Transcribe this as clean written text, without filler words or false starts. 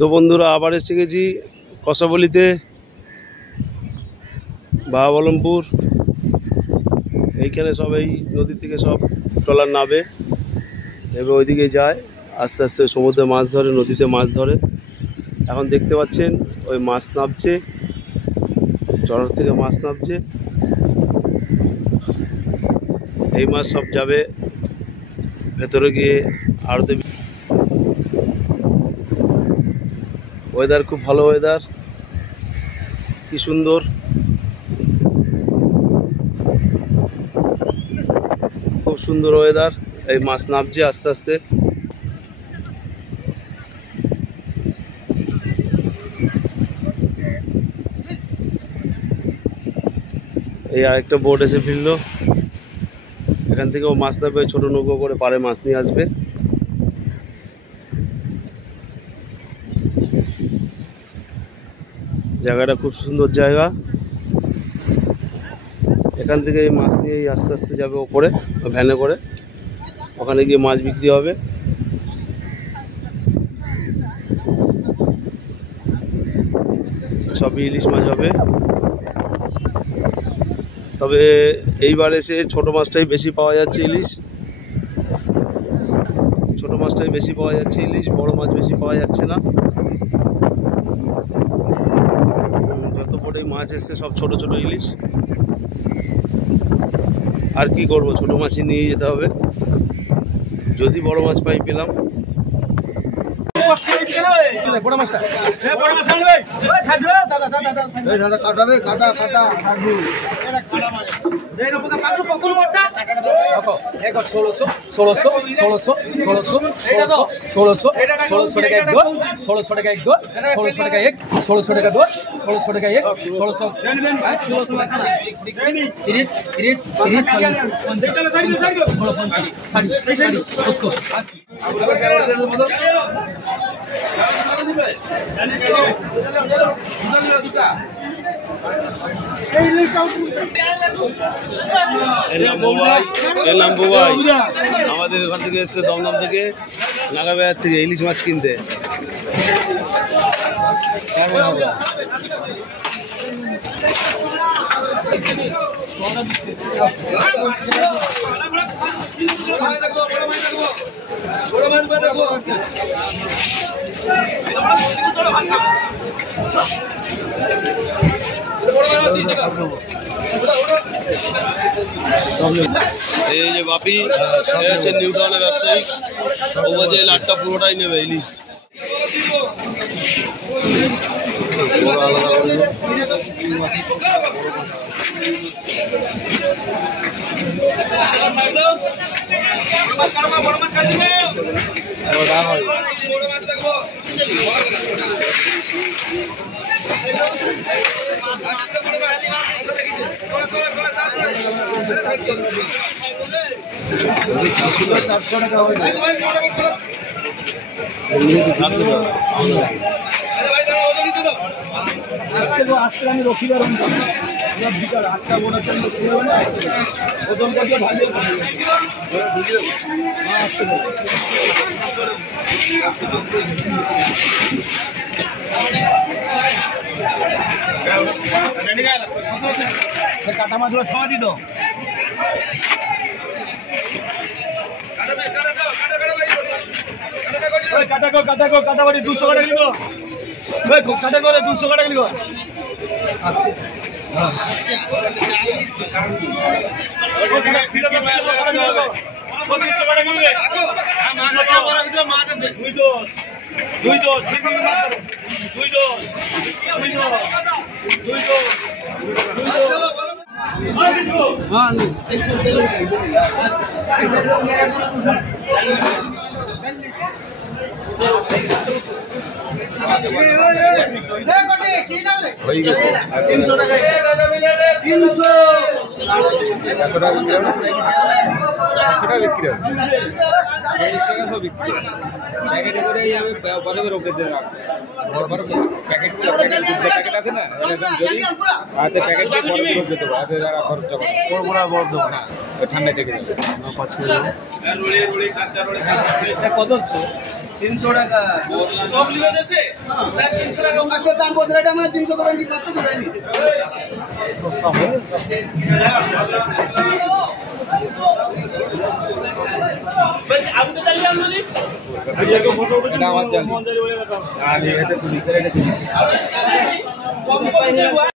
তো বন্ধুরা আবার এসে গেছি কসাবলিতে, বাহাবলমপুর। এইখানে সব এই নদী থেকে সব ট্রলার নাবে, এবার ওইদিকে যায়, আস্তে আস্তে সমুদ্রে মাছ ধরে, নদীতে মাছ ধরে। এখন দেখতে পাচ্ছেন ওই মাছ নামছে, ট্রলার থেকে মাছ নামছে। এই মাছ সব যাবে ভেতরে গিয়ে আড়তে। ওয়েদার খুব ভালো, ওয়েদার কি সুন্দর, খুব সুন্দর ওয়েদার। এই মাছ নামছে আস্তে আস্তে। এই আরেকটা বোট এসে ফিরলো, এখান থেকেও মাছ নামবে, ছোট নৌকো করে পাড়ে মাছ নিয়ে আসবে। জায়গাটা খুব সুন্দর জায়গা। এখান থেকে এই মাছ নিয়েই আস্তে আস্তে যাবে ওপরে ভ্যানে করে, ওখানে গিয়ে মাছ বিক্রি হবে। সবই ইলিশ মাছ হবে। তবে এইবার এসে ছোট মাছটাই বেশি পাওয়া যাচ্ছে, ইলিশ ছোট মাছটাই বেশি পাওয়া যাচ্ছে, ইলিশ বড় মাছ বেশি পাওয়া যাচ্ছে না। যত বড়ই মাছ এসছে সব ছোট ছোট ইলিশ। আর কি করব, ছোট মাছই নিয়ে যেতে হবে। যদি বড় মাছ পাই পেলাম। আমাদের এখান থেকে এসছে দমদম থেকে, নাগাবাজার থেকে ইলিশ মাছ কিনতে। এই যে বাপি হচ্ছে নিউ টাউনের ব্যবসায়ী, ও বলছে এই লাটটা পুরোটাই নেবে ইলিশ। আজকে আমি রক্ষিবার বিকাল 8টা বোর্ড আছে, ওজনটা দিয়ে ভালো কাটা মাছগুলো সবাই দিত। কাটা বাড়ি 200 টাকা নিল, কাটা করে 200 টাকা নিল। আচ্ছা সেটা বিক্রি হবে 40 টাকা সব বিক্রি হবে প্যাকেটে করে এইভাবে বরফে রোপে দিয়ে রাখবে প্যাকেটগুলো প্যাকেট আছে না যদি হাতে প্যাকেট দিয়ে বরফে রোপে দেবো হাতে যারা খরচ যাবে বড় বরফ দেবো না ঠান্ডা থেকে যাবে কত হচ্ছে 300 টাকা সব লিখে দেছে 300 টাকা আচ্ছা দাম বলতে এটা মানে 300 করে কি 500 করে নি আগুনটা জ্বালিয়ে আনলি এটা আমার জানি আর এতে তুমি করে এটা